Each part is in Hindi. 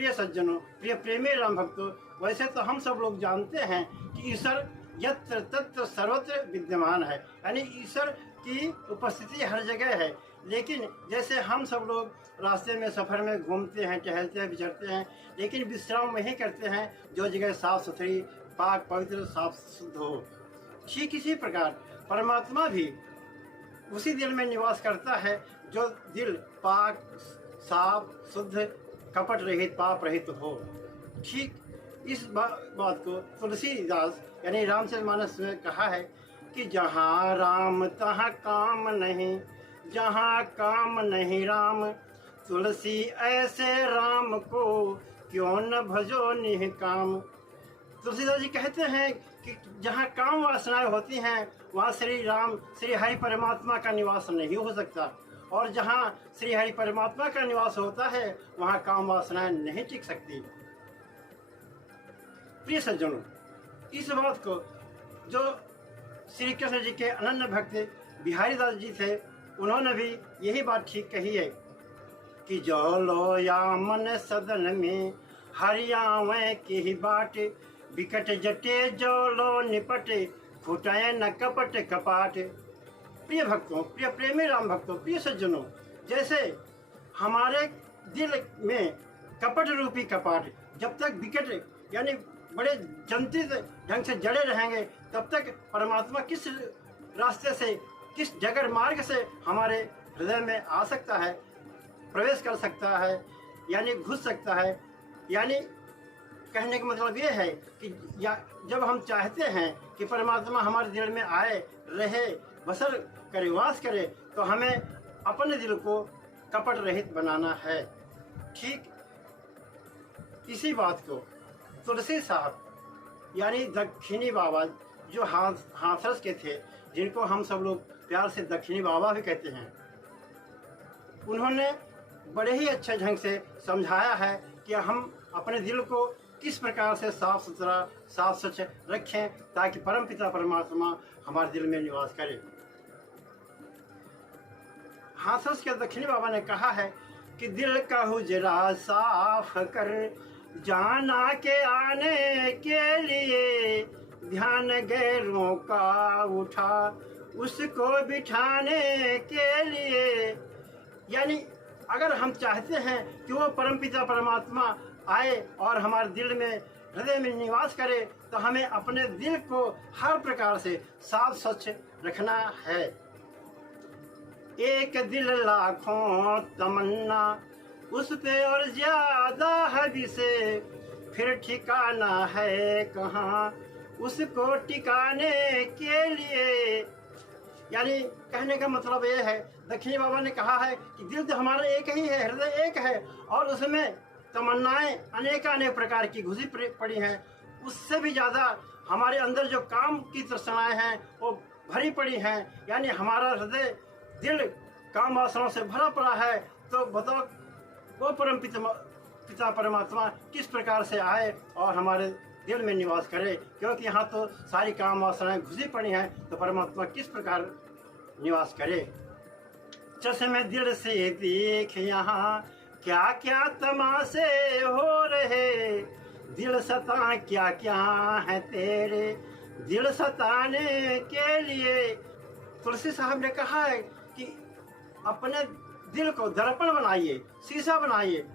प्रिय सज्जनों, प्रिय प्रेमी राम भक्तों, वैसे तो हम सब लोग जानते हैं कि ईश्वर यत्र तत्र सर्वत्र विद्यमान है, यानी ईश्वर की उपस्थिति हर जगह है। लेकिन जैसे हम सब लोग रास्ते में सफ़र में घूमते हैं, टहलते हैं, विचरते हैं, लेकिन विश्राम वहीं करते हैं जो जगह साफ सुथरी, पाक पवित्र, साफ शुद्ध हो। ठीक इसी प्रकार परमात्मा भी उसी दिल में निवास करता है जो दिल पाक, साफ, शुद्ध, कपट रहित, पाप रहित हो। ठीक इस बात को तुलसीदास यानी रामचरितमानस में कहा है कि जहाँ राम तहाँ काम नहीं, जहाँ काम नहीं राम, तुलसी ऐसे राम को क्यों न भजो निष्काम। तुलसीदास जी कहते हैं कि जहाँ काम वासनाएं होती हैं वहाँ श्री राम, श्री हरि परमात्मा का निवास नहीं हो सकता, और जहाँ श्री हरि परमात्मा का निवास होता है वहाँ काम वासनाएं नहीं टिक सकती। प्रिय सज्जनों, इस बात को जो श्री कृष्ण जी के अनन्य भक्त बिहारी दास जी थे, उन्होंने भी यही बात ठीक कही है कि जो लो या मन सदन में हरियावे की ही बाट, विकट जटे जो लो निपटे, खुटाए न कपट कपाट। प्रिय भक्तों, प्रिय प्रेमी राम भक्तों, प्रिय सज्जनों, जैसे हमारे दिल में कपट रूपी कपाट जब तक विकट यानी बड़े जंतित ढंग से जड़े रहेंगे, तब तक परमात्मा किस रास्ते से, किस जगत मार्ग से हमारे हृदय में आ सकता है, प्रवेश कर सकता है, यानी घुस सकता है। यानी कहने का मतलब ये है कि जब हम चाहते हैं कि परमात्मा हमारे दिल में आए, रहे, बसर करे, वास करे, तो हमें अपने दिल को कपट रहित बनाना है। ठीक इसी बात को तुलसी साहब यानी दक्षिणी बाबा, जो हाथरस के थे, जिनको हम सब लोग प्यार से दक्षिणी बाबा भी कहते हैं, उन्होंने बड़े ही अच्छे ढंग से समझाया है कि हम अपने दिल को किस प्रकार से साफ सुथरा, साफ स्वच्छ रखें ताकि परमपिता परमात्मा हमारे दिल में निवास करे। हाथरस के दक्षिणी बाबा ने कहा है कि दिल का हुजरा साफ कर, जाना के आने के लिए, ध्यान गैरों का उठा, उसको बिठाने के लिए। यानी अगर हम चाहते हैं कि वो परमपिता परमात्मा आए और हमारे दिल में, हृदय में निवास करे, तो हमें अपने दिल को हर प्रकार से साफ स्वच्छ रखना है। एक दिल लाखों तमन्ना, उस पे और ज्यादा हद से, फिर ठिकाना है कहाँ उसको टिकाने के लिए। यानी कहने का मतलब ये है, दक्षिणी बाबा ने कहा है कि दिल तो हमारा एक ही है, हृदय एक है, और उसमें तमन्नाएं अनेक प्रकार की घुसी पड़ी हैं। उससे भी ज़्यादा हमारे अंदर जो काम की तृष्णाएं हैं वो भरी पड़ी हैं। यानी हमारा हृदय, दिल काम वासनाओं से भरा पड़ा है। तो बताओ वो पिता परमात्मा किस प्रकार से आए और हमारे दिल में निवास करे, क्योंकि यहाँ तो सारी काम वासनाएं घुसी पड़ी हैं, तो परमात्मा किस प्रकार निवास करे। चश्मे दिल से देख यहाँ क्या क्या तमाशे हो रहे, दिल सता क्या क्या है तेरे, दिल सताने के लिए। तुलसी साहब ने कहा है कि अपने दिल को दर्पण बनाइए, शीशा बनाइए,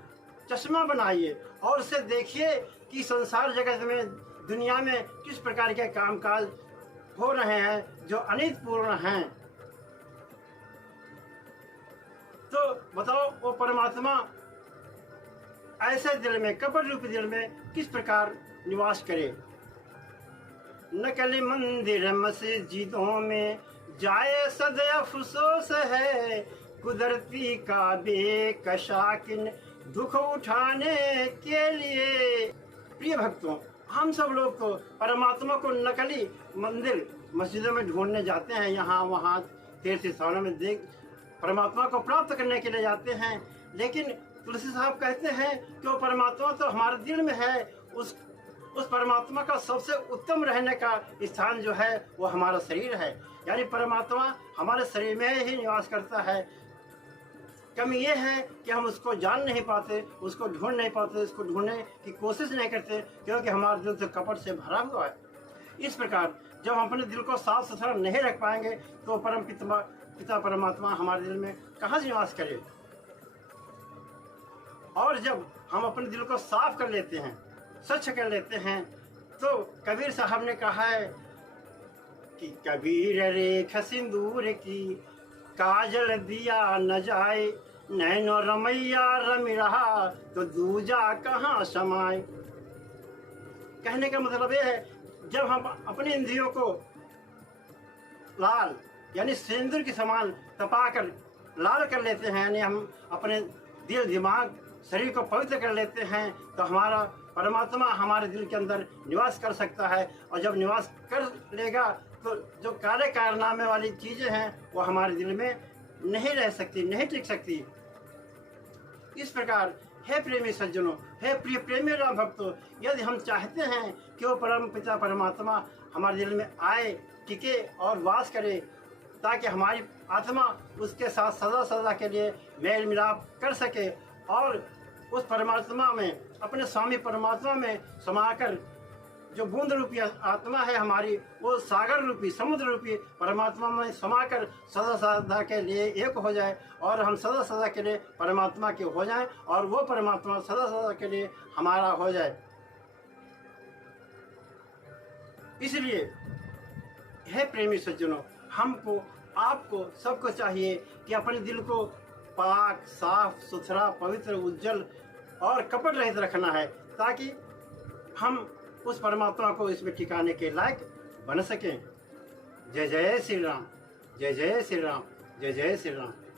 चश्मा बनाइए, और उसे देखिए कि संसार जगत में, दुनिया में किस प्रकार के कामकाज हो रहे हैं जो अनितपूर्ण हैं। तो बताओ वो परमात्मा ऐसे दिल में, कपट रूपी दिल में किस प्रकार निवास करे। नकली मंदिर मस्जिदों में जाए सद अफसोस है, कुदरती का बेकशाकिन दुख उठाने के लिए। प्रिय भक्तों, हम सब लोग तो परमात्मा को नकली मंदिर मस्जिदों में ढूंढने जाते हैं, यहाँ वहाँ तीर्थ स्थानों में देख परमात्मा को प्राप्त करने के लिए जाते हैं। लेकिन तुलसी साहब कहते हैं कि वो परमात्मा तो हमारे दिल में है। उस परमात्मा का सबसे उत्तम रहने का स्थान जो है वो हमारा शरीर है। यानी परमात्मा हमारे शरीर में ही निवास करता है। कमी ये है कि हम उसको जान नहीं पाते, उसको ढूंढ नहीं पाते, उसको ढूंढने की कोशिश नहीं करते, क्योंकि हमारा दिल तो कपट से भरा हुआ है। इस प्रकार जब हम अपने दिल को साफ सुथरा नहीं रख पाएंगे तो परम पिता परमात्मा हमारे दिल में कहाँ से निवास करे। और जब हम अपने दिल को साफ कर लेते हैं, स्वच्छ कर लेते हैं, तो कबीर साहब ने कहा है कि कबीर रेख सिंदूर की काजल दिया न जाए, नैनो रमैया रम रहा तो दूजा कहाँ समाए। कहने का मतलब यह है, जब हम अपने इंद्रियों को लाल यानी सिंदूर के समान तपाकर लाल कर लेते हैं, यानी हम अपने दिल दिमाग शरीर को पवित्र कर लेते हैं, तो हमारा परमात्मा हमारे दिल के अंदर निवास कर सकता है। और जब निवास कर लेगा तो जो कार्य कारनामे वाली चीज़ें हैं वो हमारे दिल में नहीं रह सकती, नहीं टिक सकती। इस प्रकार हे प्रेमी सज्जनों, हे प्रिय प्रेमी राम भक्तों, यदि हम चाहते हैं कि वो परम पिता परमात्मा हमारे दिल में आए, टिके और वास करे, ताकि हमारी आत्मा उसके साथ सदा सदा के लिए मेल मिलाप कर सके और उस परमात्मा में, अपने स्वामी परमात्मा में समाकर जो बूंद रूपी आत्मा है हमारी, वो सागर रूपी समुद्र रूपी परमात्मा में समाकर सदा सदा के लिए एक हो जाए और हम सदा सदा के लिए परमात्मा के हो जाएं और वो परमात्मा सदा सदा के लिए हमारा हो जाए। इसलिए हे प्रेमी सज्जनों, हमको, आपको, सबको चाहिए कि अपने दिल को पाक, साफ सुथरा, पवित्र, उज्जवल और कपट रहित रखना है, ताकि हम उस परमात्मा को इसमें ठिकाने के लायक बन सकें। जय जय श्री राम, जय जय श्री राम, जय जय श्री राम।